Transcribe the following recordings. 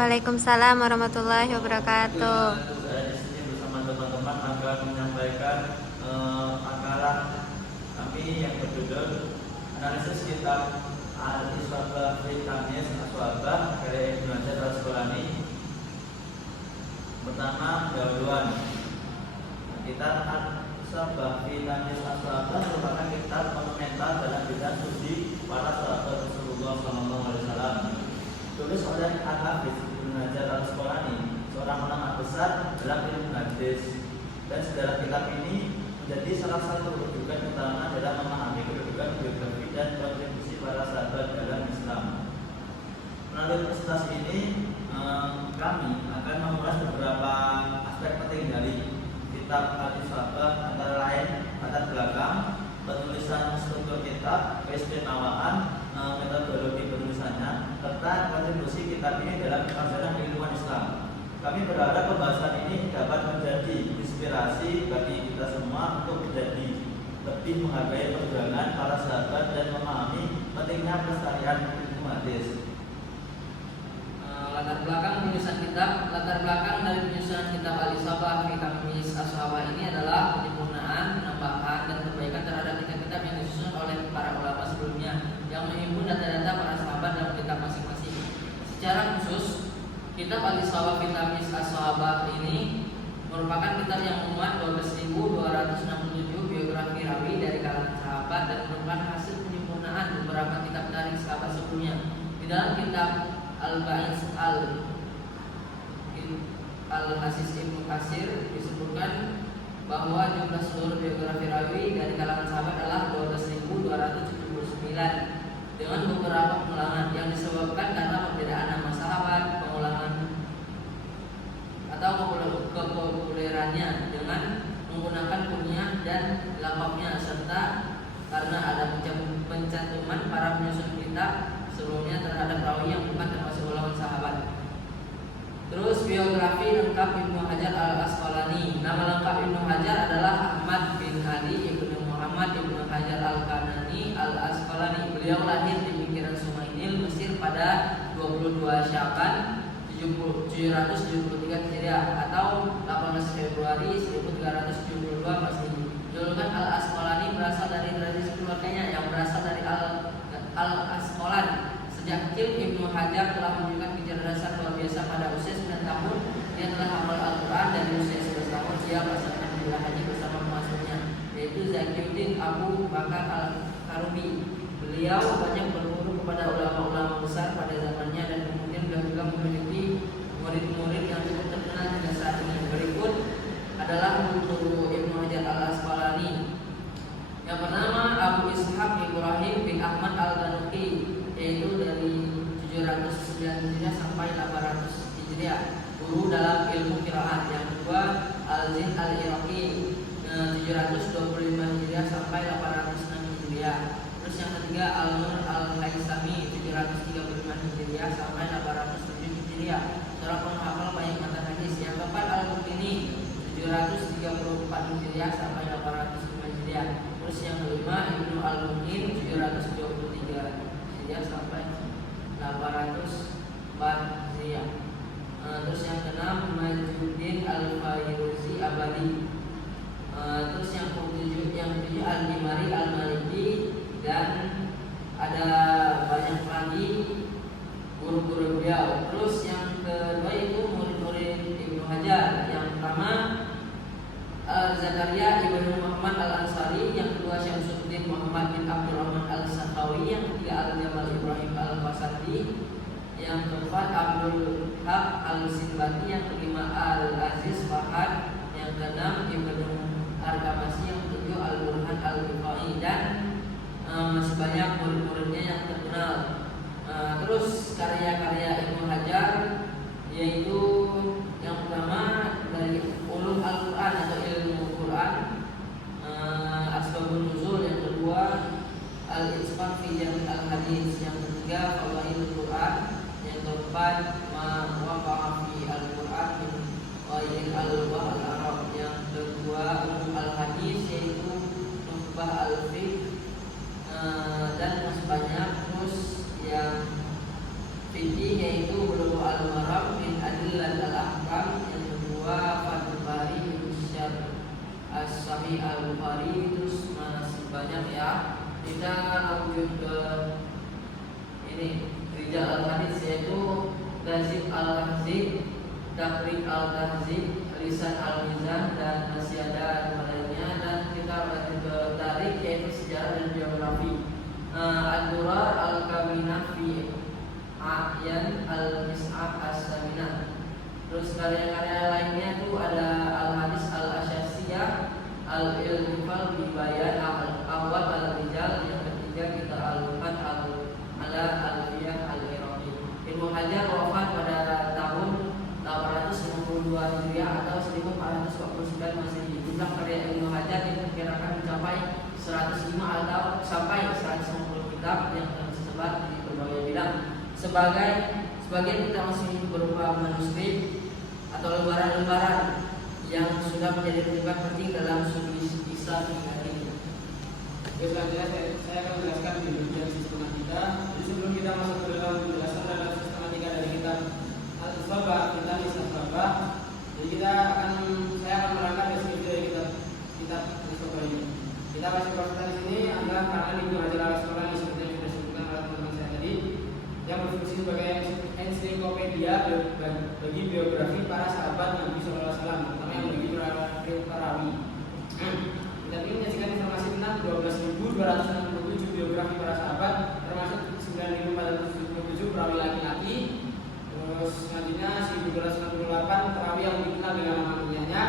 Waalaikumsalam warahmatullahi wabarakatuh. Saya di sini bersama teman-teman akan menyampaikan makalah kami yang berjudul analisis kitab Al-Iswabah fi Tamyiz Aswabah karya Ibnu Hajar Al-Asqalani. Pertama, pendahuluan. Kitab Al-Iswabah fi Tamyiz Aswabah merupakan kitab komentar dalam bidang studi para sahabat Rasulullah SAW. Tulis oleh Al-Hafiz Ibnu Hajar Al-Asqalani, seorang ulama besar dalam ilmu hadis, dan sejarah kitab ini menjadi salah satu rujukan utama dalam memahami kedudukan biografi dan kontribusi para sahabat dalam Islam. Melalui presentasi ini kami akan mengulas beberapa aspek penting dari kitab Al-Iswabah, antara lain latar belakang, penulisan struktur kitab, keistimewaan, metodologi penulisannya, serta kontribusi kitab ini dalam pelajaran keilmuan Islam. Kami berharap pembahasan ini dapat menjadi inspirasi bagi kita semua untuk menjadi lebih menghargai perjuangan para sahabat dan memahami pentingnya pelestarian ilmu hadis. Latar belakang dari penyusunan kitab Al-Iswabah fi Tamyiz Ashabah ini adalah penyempurnaan, penambahan, dan perbaikan terhadap kitab-kitab yang disusun oleh para ulama sebelumnya yang menghimpun data-data para sahabat dalam kitab masing-masing. Secara khusus, kitab Al-Iswabah fi Tamyiz Ashabah ini merupakan kitab yang memuat 12.267 biografi rawi dari kalangan sahabat dan merupakan hasil penyempurnaan beberapa kitab dari sahabat sebelumnya. Di dalam kitab Al-Ba'is Al-Aziz Ibnu Katsir disebutkan bahwa jumlah seluruh biografi rawi dari kalangan sahabat adalah 12.279 dengan beberapa pengulangan yang disebabkan karena perbedaan nama sahabat, pengulangan atau kepopulerannya dengan menggunakan kunyah dan lakabnya, serta karena ada pencantuman para penyusun kitab sebelumnya terhadap rawi yang bukan termasuk golongan sahabat. Terus biografi lengkap Ibnu Hajar Al-Asqalani. Nama lengkap Ibnu Hajar adalah Ahmad bin Ali Ibnu Muhammad Ibnu Hajar Al-Kanani Al-Asqalani. Beliau lahir di pinggiran Sungai Nil, Mesir pada 22 Sya'ban 773 Hijriah atau 18 Februari 1372 Masehi. Julukan Al-Asqalani berasal dari tradisi keluarganya yang berasal dari Al-Asqalan. Sejak kecil Ibnu Hajar telah menunjukkan kecerdasan luar biasa. Pada usia 9 tahun dia telah hafal Al-Quran, dan di usia 11 tahun dia melaksanakan ibadah haji bersama pengasuhnya, yaitu Zakiuddin Abu Bakar Al-Karubi. Beliau banyak berguru kepada ulama-ulama besar pada zamannya, dan kemudian beliau juga memiliki murid-murid yang cukup terkenal hingga saat ini. Berikut adalah guru Ibnu Hajar Al-Asqalani. Yang pertama, Abu Ishaq Ibrahim bin Ahmad Al-Tanuki, yaitu dari 709 Hijriah sampai 800 Hijriah, guru dalam ilmu qiraat. Yang kedua, Al-Zin Al-Iraqi, 725 Hijriah sampai 806 Hijriah. Terus yang ketiga, Al-Nur Al-Haisami, 735 Hijriah sampai 807 Hijriah, seorang penghafal banyak matan hadis. Yang keempat, Al-Qurtubi, 734 Hijriah sampai 805 Hijriah. Terus yang kelima, Ibnu Al-Mu'in, 723 Hijriah sampai 804 Hijriah. Terus yang keenam, Majuddin Al-Fayruzi Abadi. Terus yang ketujuh Al-Jimari Al-Maliki, dan ada banyak lagi guru-guru beliau. Terus yang kedua itu murid-murid Ibnu Hajar. Yang pertama Zakaria Ibnu Muhammad Al-Ansari, yang kedua Syamsuddin Muhammad bin Abdurrahman Al-Sakhawi, yang ketiga Al-Jamal Ibrahim Al-Fasadi, yang keempat Abdul Haq Al-Sinbati, yang kelima Al-Aziz Fahad, yang keenam Ibnu Arkamasi, yang ketujuh Al-Burhan Al-Bukhari, dan masih banyak murid-muridnya yang terkenal. Terus karya-karya Ibnu Hajar, yaitu yang pertama dari ulum Al-Quran atau ilmu Quran, Asbabun Nuzul. Yang kedua, Al-Itqan fi Jami' Al-Hadis. Yang ketiga, Fadhailul Quran. Yang keempat, Ma waqa'a fi Al-Quran min ghairil alwah al-arab. Yang kedua, ulum Al-Hadis, yaitu Nukhbah Al-Fiqh, dan masih banyak. Terus yang fikih, yaitu Bulughul Maram, Al-Tahzib, Lisan Al-Mizan, dan masih ada lainnya. Dan kita lanjut ke tarik, yaitu sejarah dan geografi. Ad-Durar Al-Kaminah fi A'yan Al-Mis'ab As-Saminah. Terus karya-karya lainnya itu ada Al-Hadis Al-Asyasiyah, Al-Ilmifal Bibayan Al-Awwal Al-Rijal. Yang ketiga kita Al-Luqat Al-Ala Al-Fiyah Al-Iraqi. Ibnu Hajar wafat pada tahun 852 Hijriah atau 1449 Masehi. Jumlah karya Ibnu Hajar diperkirakan mencapai 105 atau sampai 150 kitab yang tersebar di berbagai bidang. Sebagian kitab masih berupa manuskrip atau lembaran-lembaran yang sudah menjadi rujukan penting dalam studi Islam hingga kini. Selanjutnya saya akan menjelaskan di bagian sistematika. Jadi sebelum kita masuk ke dalam penjelasan dalam sistematika dari kitab Al-Isabah, kitab Al-Isabah, jadi saya akan menerangkan deskripsi dari kitab Al-Isabah ini. Kitab Al-Isabah di sini adalah karangan Ibnu Hajar Al-Asqalani seperti yang sudah disebutkan oleh teman saya tadi, yang berfungsi sebagai ensiklopedia bagi biografi para sahabat Nabi SAW, terutama yang bagi perawi. Kitab ini menyajikan informasi tentang 12.267 biografi para sahabat, termasuk 9.477 perawi laki-laki. Terus selanjutnya 1.268 perawi yang dikenal dengan nama kuliahnya,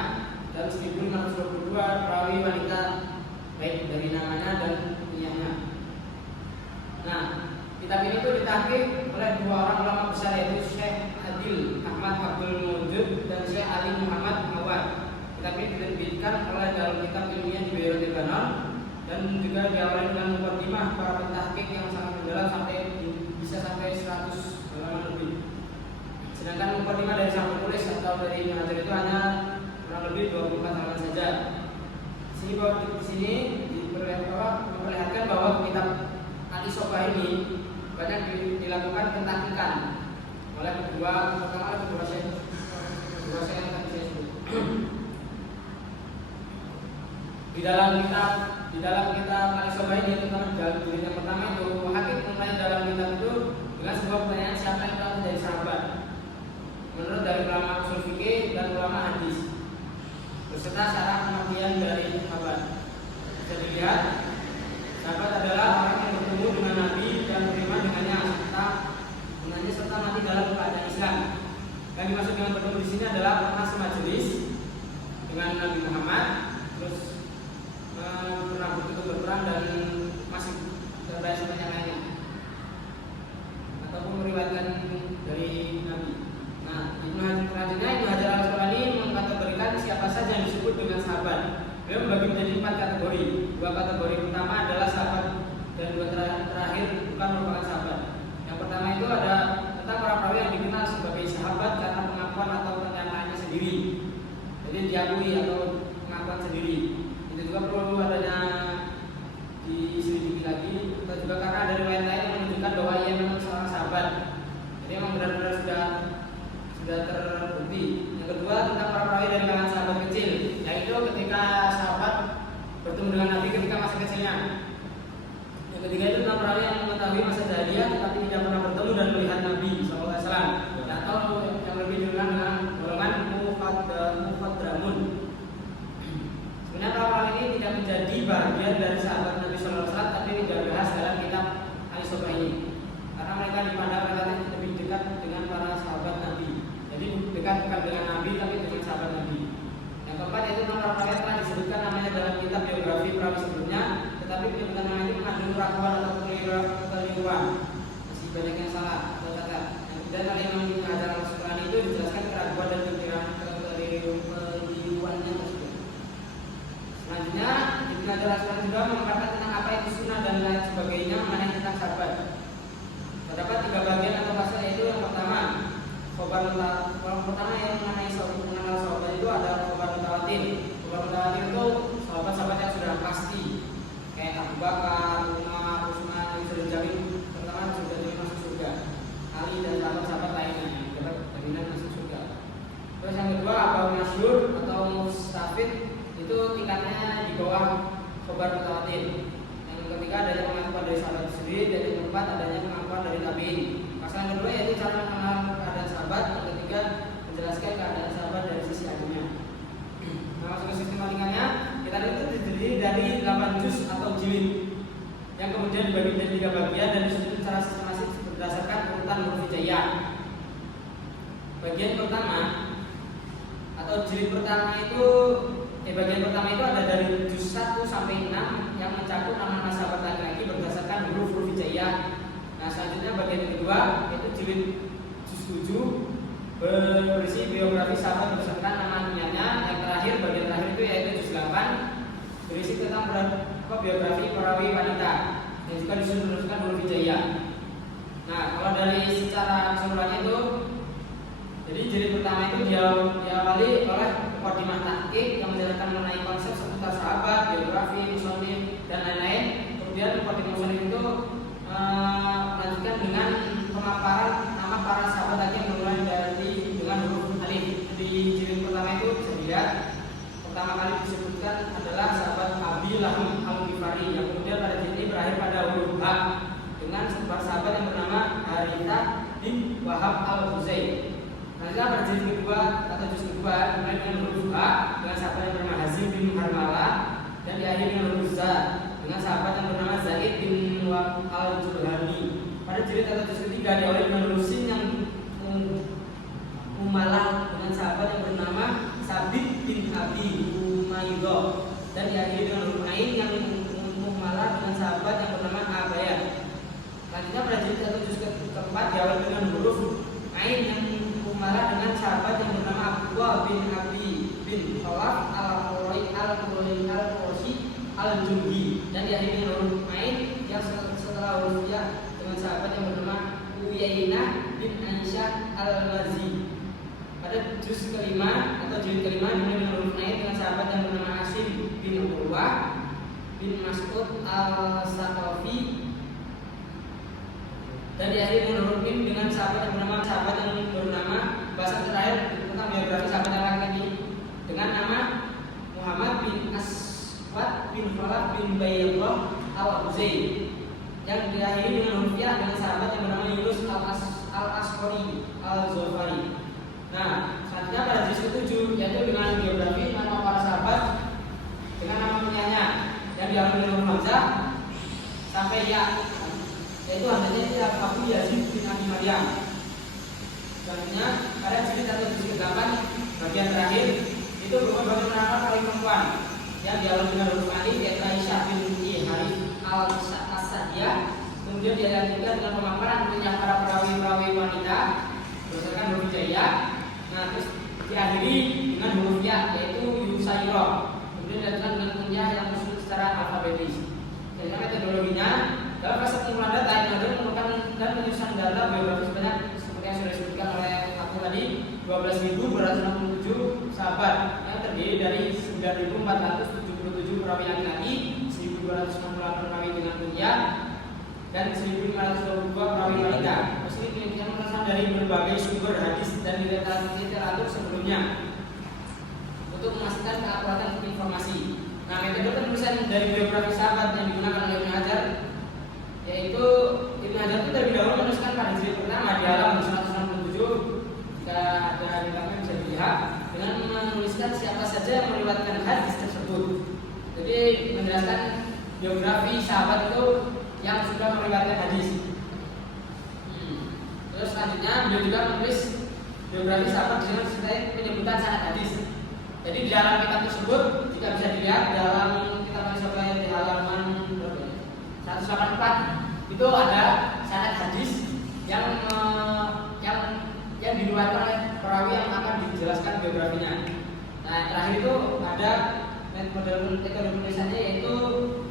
dan 1.522 perawi wanita baik dari namanya dan kuliahnya. Nah, kitab ini tuh ditahqiq oleh dua orang ulama besar, yaitu Syekh Adil Ahmad Abdul Mawjud dan Syekh Ali Muhammad Awad. Kitab ini diterbitkan oleh Darul Kitab Ilmiah di Beirut, Lebanon, dan juga diawali dengan mukadimah para pentahqiq yang sangat mendalam bisa sampai 100 halaman lebih. Sedangkan mukadimah dari sang penulis atau dari Ibnu Hajar itu hanya kurang lebih 24 halaman saja. Di sini memperlihatkan bahwa kitab Al-Isabah ini banyak dilakukan pentahqiqan oleh kedua saya yang tadi saya sebut. Di dalam kitab Al-Isabah ini, terutama dalam jilid yang pertama itu, Hakim memulai dalam kitab itu dengan sebuah pertanyaan, siapa yang telah menjadi sahabat menurut dari ulama usul fikih dan ulama hadis, beserta syarat pengertian dari sahabat. Bisa dilihat, sahabat adalah orang yang bertemu dengan Nabi dan beriman dengannya serta mati dalam keadaan Islam. Yang dimaksud dengan bertemu di sini adalah pernah semajelis dengan Nabi Muhammad, terus pernah berperang dan masih terbaik seperti yang lainnya, ataupun meriwayatkan dari Nabi. Nah, Ibnu Hajar Al-Asqalani mengkategorikan siapa saja yang disebut dengan sahabat. Beliau membagi menjadi 4 kategori. 2 kategori pertama adalah sahabat dan 2 terakhir bukan merupakan sahabat. Yang pertama itu ada tentang para perawi yang dikenal sebagai sahabat karena pengakuan atau pernyataannya sendiri. Jadi diakui atau pengakuan sendiri. Itu juga perlu adanya diselidiki lagi. Atau juga karena ada riwayat lain yang menunjukkan bahwa ia memang seorang sahabat. Jadi memang benar-benar sudah terbukti. Yang kedua tentang para perawi dari kalangan sahabat kecil, yaitu ketika sahabat bertemu dengan Nabi ketika masa kecilnya. Yang ketiga itu tentang perawi yang mengetahui masa jahiliyah tetapi tidak pernah bertemu dan melihat Nabi SAW, atau yang lebih dikenal dengan golongan mufadramun. Sebenarnya para perawi ini tidak menjadi bagian dari sahabat Nabi SAW, tapi dibahas dalam kitab Al-Isabah ini karena mereka dipandang relatif lebih dekat dengan para sahabat Nabi. Jadi dekat bukan dengan Nabi tapi dengan sahabat Nabi. Yang keempat yaitu para perawi telah disebutkan namanya dalam kitab biografi perawi sebelumnya, tetapi penyebutan nama itu mengandung keraguan atau keliruan. Masih banyak yang salah atau cacat. Dan oleh Imam Ibnu Hajar Al-Asqalani itu dijelaskan keraguan dan keliruannya tersebut. Selanjutnya Ibnu Hajar Al-Asqalani juga mengungkapkan tentang apa itu sunnah dan lain sebagainya mengenai tentang sahabat. Terdapat 3 bagian atau fase, yaitu yang pertama yang mengenai mengenal sahabat itu ada khobar mutawatir. Khobar mutawatir itu sahabat-sahabat yang sudah pasti, kayak Abu Bakar, Umar, Utsman yang sudah dijamin pertama sudah masuk surga, Ali dan sahabat-sahabat lainnya yang dapat jaminan masuk surga. Terus yang kedua khobar masyhur atau mustafid, itu tingkatnya di bawah khobar mutawatir. Yang ketiga adanya pengakuan dari sahabat sendiri, dan yang keempat adanya pengakuan dari tabi'in. Masalah kedua yaitu cara mengenal keadaan sahabat, yang ketiga menjelaskan keadaan sahabat masuk ke sistematikanya, kitab itu terdiri dari 8 juz atau jilid yang kemudian dibagi menjadi 3 bagian dan disusun secara sistematis berdasarkan urutan huruf hijaiyah. Bagian pertama atau jilid pertama itu bagian pertama itu ada dari juz 1 sampai 6 yang mencakup nama-nama sahabat laki-laki berdasarkan huruf hijaiyah. Nah, selanjutnya bagian kedua itu jilid juz 7 berisi biografi sahabat berdasarkan nama dunianya. Yang terakhir, bagian terakhir itu yaitu juz 8 berisi tentang biografi perawi wanita yang juga disusun berdasarkan huruf hijaiyah. Nah, kalau dari secara keseluruhannya itu, jadi jilid pertama itu diawali oleh mukadimah tahqiq yang menjelaskan mengenai konsep seputar sahabat, biografi, musonif dan lain-lain. Kemudian mukadimah musonif itu melanjutkan dengan pemaparan nama para sahabat lagi yang dimulai dari dengan huruf alif. Di jilid pertama itu bisa dilihat pertama kali disebutkan adalah sahabat Abi Lahum Al-Ghifari yang kemudian pada jilid ini berakhir pada huruf H dengan sebuah sahabat yang bernama Haritha bin Wahab Al-Khuzai. Nanti pada jilid kedua atau juz kedua dimulai dengan huruf H dengan sahabat yang bernama Hazim bin Harmala dan diakhiri dengan huruf Z dengan sahabat yang bernama Zaid bin Al-Jurhani. Pada jilid atau juz ketiga diawali dengan huruf Sin yang Umalah dengan sahabat yang bernama Sabit bin Abi Umayyidah dan diakhiri dengan huruf Ain yang Umalah dengan sahabat yang bernama Abayah. Selanjutnya pada jilid atau juz keempat diawali dengan huruf Ain yang Umalah dengan sahabat yang bernama Abdullah bin Abi bin Khalaf Al-Qurashi Al-Jurhi dan diakhiri dengan huruf Ain yang setelah huruf Ya dengan sahabat yang bernama Uyainah bin Aisyah Al-Mazi. Pada juz kelima atau jilid kelima dimulai dengan huruf Ain dengan sahabat yang bernama Asim bin Urwah bin Mas'ud Al-Saqafi dan diakhiri dengan huruf Mim dengan sahabat yang bernama bahasa terakhir tentang biografi sahabat yang laki-laki dengan nama Muhammad bin Aswad bin Khalaf bin Bayyadullah Al-Uzai yang diakhiri dengan huruf Ya dengan sahabat yang bernama Yunus Al-Asqari Al-Zulfari. Nah, selanjutnya pada juz ke-7 yaitu dengan biografi nama para sahabat dengan nama penyanyi yang diawali dengan huruf hamzah sampai Ya, yaitu hamzahnya Abu Yazid bin Abi Maryam. Selanjutnya pada jilid atau juz ke-8 bagian terakhir itu berupa bagaimana kali perempuan yang diawali dengan huruf alif yaitu Aisyah binti Harith Al-Asadiyah. Kemudian dilanjutkan dengan pemaparan tentang para perawi wanita berdasarkan huruf hijaiyah. Nah, terus diakhiri dengan huruf Ya yaitu Yusairah. Kemudian dilanjutkan dengan kunyah yang disusun secara alfabetis. Jadi metodologinya dalam fase pengumpulan data yang ada memerlukan dan menyusun data biografi sebanyak seperti yang sudah disebutkan oleh aku tadi 12.267 sahabat yang terdiri dari 9.477 perawi laki-laki, 1.268 perawi dengan kunyah dan 1.522 perawi wanita. Meski penelitian berasal dari berbagai sumber hadis dan literatur sebelumnya untuk memastikan keakuratan informasi. Nah, metode penulisan dari biografi sahabat yang digunakan oleh Ibnu Hajar yaitu Ibnu Hajar itu terlebih dahulu menuliskan pada jilid pertama di halaman 167 jika ada kitabnya bisa dilihat dengan menuliskan siapa saja yang meriwayatkan hadis tersebut. Jadi menjelaskan biografi sahabat itu yang sudah meriwayatkan hadis. Terus selanjutnya beliau juga menulis biografi sahabat dengan sertai penyebutan sanad hadis. Jadi di dalam kitab tersebut jika bisa dilihat dalam kitab sampai di halaman 184 itu ada sanad hadis yang diriwayatkan oleh perawi yang akan dijelaskan biografinya. Nah, terakhir itu ada metode penulisannya yaitu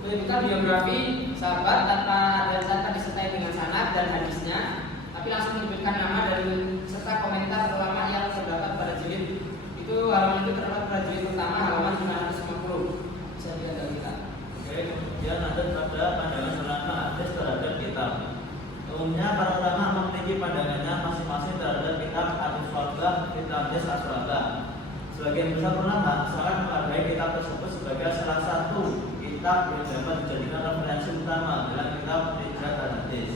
menunjukkan biografi sahabat tanpa disertai dengan sanad dan hadisnya, tapi langsung menyebutkan nama dan serta komentar ulama yang terdapat pada jilid. Itu halaman itu terdapat pada jilid pertama halaman 950. Bisa dilihat dari kita. Oke, kemudian ada pada pandangan ulama hadis terhadap kitab. Umumnya para ulama memiliki pandangannya masing-masing terhadap kitab Al-Shabah, kitab hadis Al-Shabah. Sebagian besar ulama sangat menghargai kitab tersebut sebagai salah satu kitab yang dapat dijadikan referensi utama dalam kitab Rijal dan Hadis.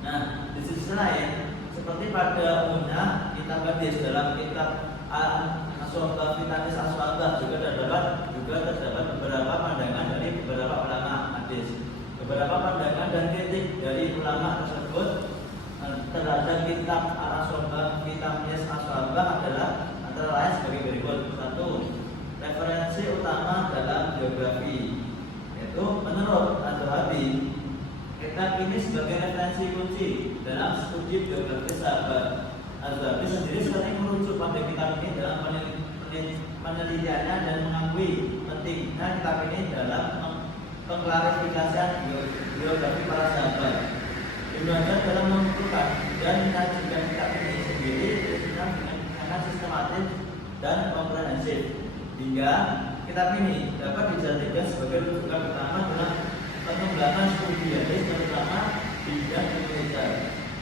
Nah, di sisi lain, seperti pada umumnya kitab hadis dalam kitab Al-Shabah, kitab hadis Al-Shabah juga dari ulama tersebut terhadap kitab Al-Asobah, kitab Yes Asobah adalah antara lain sebagai berikut. 1. Referensi utama dalam biografi, yaitu menurut Az-Zahabi, kitab ini sebagai referensi kunci dalam studi biografi sahabat. Az-Zahabi sendiri sering merujuk pada kitab ini dalam penelitiannya dan mengakui pentingnya kitab ini dalam pengklarifikasian biografi para sahabat. Ibnu Hajar dalam mengumpulkan dan menyajikan kitab ini sendiri dengan sangat sistematis dan komprehensif, hingga kitab ini dapat dijadikan sebagai rujukan utama dalam pengembangan studi hadis terutama di bidang Indonesia.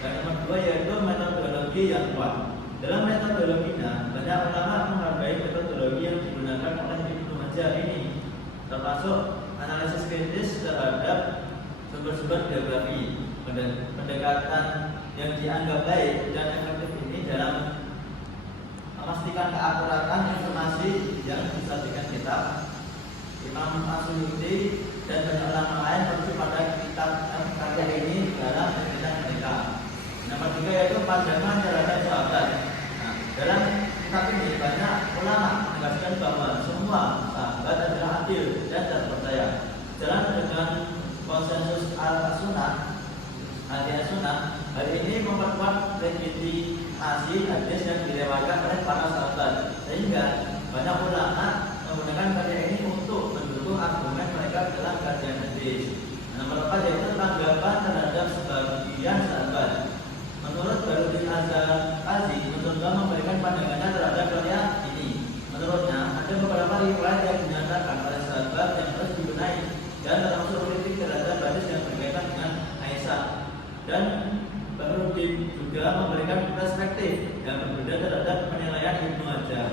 Dan nomor 2 yaitu metodologi yang kuat. Dalam metodologinya, banyak ulama menghargai metodologi yang digunakan oleh Ibnu Hajar ini, termasuk analisis kritis terhadap sumber-sumber biografi. Pendekatan yang dianggap baik dan efektif ini dalam memastikan keakuratan informasi yang disajikan kitab. Imam As-Suyuti dan banyak ulama lain merujuk pada kitab karya ini dalam penelitian mereka. Nomor 3 yaitu pandangan terhadap sahabat. Nah, dalam kitab ini banyak ulama menegaskan bahwa semua sahabat adalah adil dan terpercaya. Jalan dengan konsensus al-sunnah, hal ini memperkuat legitimasi hadis yang dilewatkan oleh para sahabat, sehingga banyak ulama menggunakan karya ini untuk mendukung argumen mereka dalam kajian hadis. Nomor 4 yaitu tanggapan terhadap sebagian sahabat. Menurut Baruddin Az-Zahabi mencoba memberikan pandangannya terhadap karya ini. Menurutnya ada beberapa riwayat yang dinyatakan oleh sahabat yang harus dibenahi, dan termasuk kritik terhadap hadis yang berkaitan dengan Aisyah. Dan Baruddin juga memberikan perspektif yang berbeda terhadap penilaian Ibnu Hajar.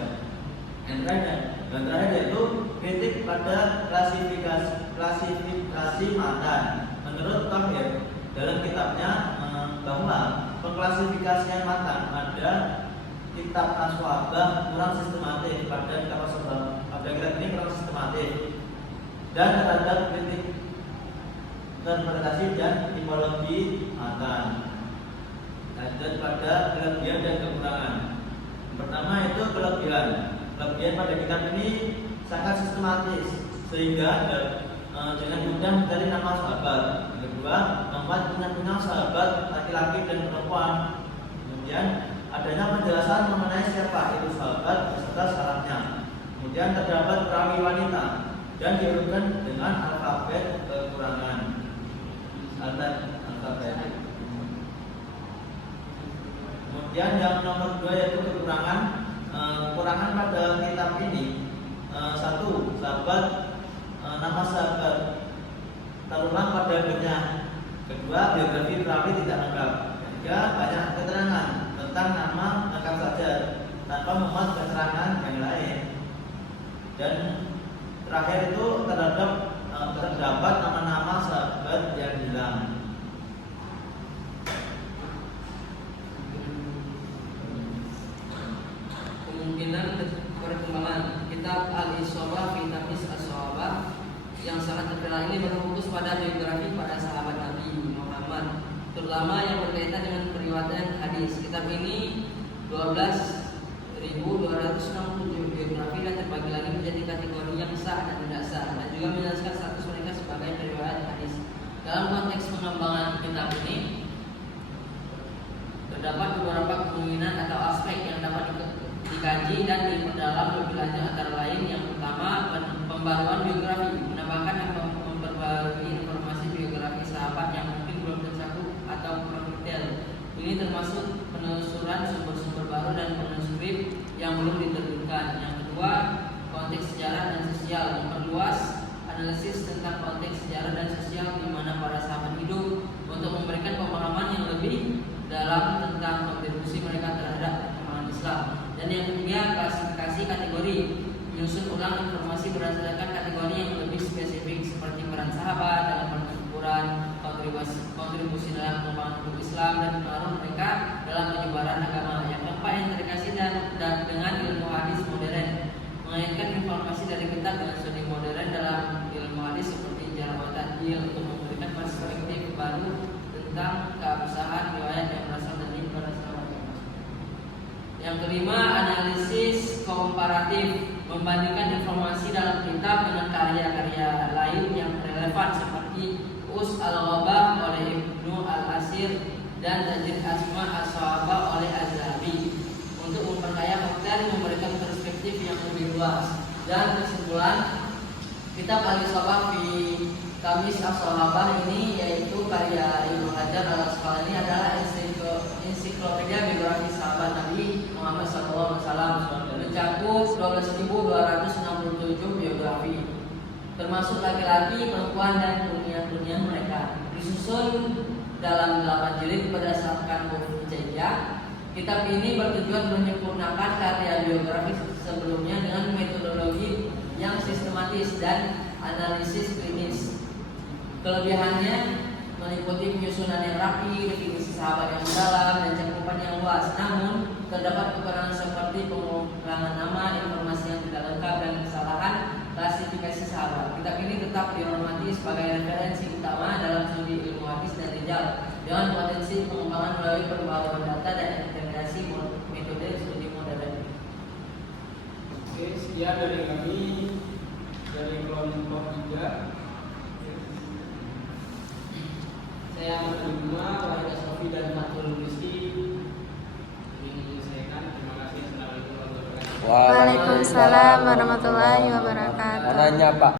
Yang terakhir yaitu kritik pada klasifikasi matan. Menurut Tahir dalam kitabnya bahwa pengklasifikasian matan pada kitab As-Sahabah kurang sistematis, pada kitab As-Sahabah pada kitab ini kurang sistematis, dan terhadap kritik interpretasi dan tipologi matan. Dan pada kelebihan dan kekurangan. Pertama itu kelebihan pada kitab ini sangat sistematis, sehingga dengan mudah mencari nama sahabat. Yang kedua, membuat punya sahabat laki-laki dan perempuan. Kemudian adanya penjelasan mengenai siapa itu sahabat beserta syaratnya. Kemudian terdapat perawi wanita dan diurutkan dengan alfabet kekurangan. Alfabet. Kemudian yang nomor 2 yaitu kekurangan pada kitab ini. 1. Sahabat, nama sahabat terulang pada banyak. Kedua, biografi perawi tidak lengkap. Ketiga, banyak keterangan tentang nama lengkap saja tanpa memuat keterangan yang lain. Dan terakhir itu terdapat nama-nama sahabat yang hilang. Kemungkinan perkembangan kitab Al-Isabah fi Tamyiz As-Sahabah yang sangat terkenal ini berfokus pada biografi para sahabat Nabi Muhammad, terutama yang berkaitan dengan periwayatan hadis. Kitab ini 12.267 biografi dan terbagi lagi menjadi kategori yang sah dan tidak sah, dan juga menjelaskan status mereka sebagai periwayat hadis. Dalam konteks pengembangan kitab ini terdapat beberapa kemungkinan atau aspek yang dapat dikaji dan diperdalam lebih lanjut, antara lain yang pertama pembaruan biografi, menambahkan atau memperbarui informasi biografi sahabat yang mungkin belum tercakup atau kurang detail. Ini termasuk penelusuran sumber-sumber baru dan manuskrip yang belum diterbitkan. Yang kedua, konteks sejarah dan sosial, memperluas analisis tentang konteks sejarah dan sosial di mana para sahabat hidup untuk memberikan pemahaman yang lebih dalam tentang kontribusi mereka terhadap perkembangan Islam. Dan yang ketiga, klasifikasi kategori, menyusun ulang informasi berdasarkan kategori yang lebih spesifik seperti peran sahabat dalam pertempuran, kontribusi dalam pengembangan hukum Islam, dan pengaruh mereka dalam penyebaran agama. Yang keempat, integrasi dan dengan ilmu hadis modern, mengaitkan informasi dari kitab dengan studi modern dalam ilmu hadis seperti jarh wa ta'dil untuk memberikan perspektif baru tentang komparatif, membandingkan informasi dalam kitab dengan karya-karya lain yang relevan seperti Us al-Ghabah oleh Ibnu al-Asir dan Tajrid Asma as-Sahabah oleh Az-Zahabi untuk memperkaya konten, memberikan perspektif yang lebih luas. Dan kesimpulan, kitab Al-Isabah fi Kamis as-Sahabah ini yaitu karya Ibnu Hajar al-Asqalani adalah ensiklopedia biografi sahabat Nabi Muhammad SAW, mencakup 12.267 biografi, termasuk laki-laki, perempuan, dan dunia mereka. Disusun dalam 8 jilid berdasarkan huruf hijaiyah. Kitab ini bertujuan menyempurnakan karya biografi sebelumnya dengan metodologi yang sistematis dan analisis klinis. Kelebihannya meliputi penyusunan yang rapi, definisi sahabat yang mendalam, dan cakupan yang luas. Namun, terdapat kekurangan seperti pengulangan nama, informasi yang tidak lengkap, dan kesalahan klasifikasi sahabat. Kitab ini tetap dihormati sebagai referensi utama dalam studi ilmu hadis dan rijal, dengan potensi pengembangan melalui perbaruan data dan integrasi metode studi modern. Oke, sekian dari kami dari kelompok 3. Saya menerima Wahida Sofi dan Fatul Rizki ingin menyelesaikan. Terima kasih. Assalamualaikum warahmatullahi wabarakatuh. Waalaikumsalam warahmatullahi wabarakatuh. Mau nanya Pak.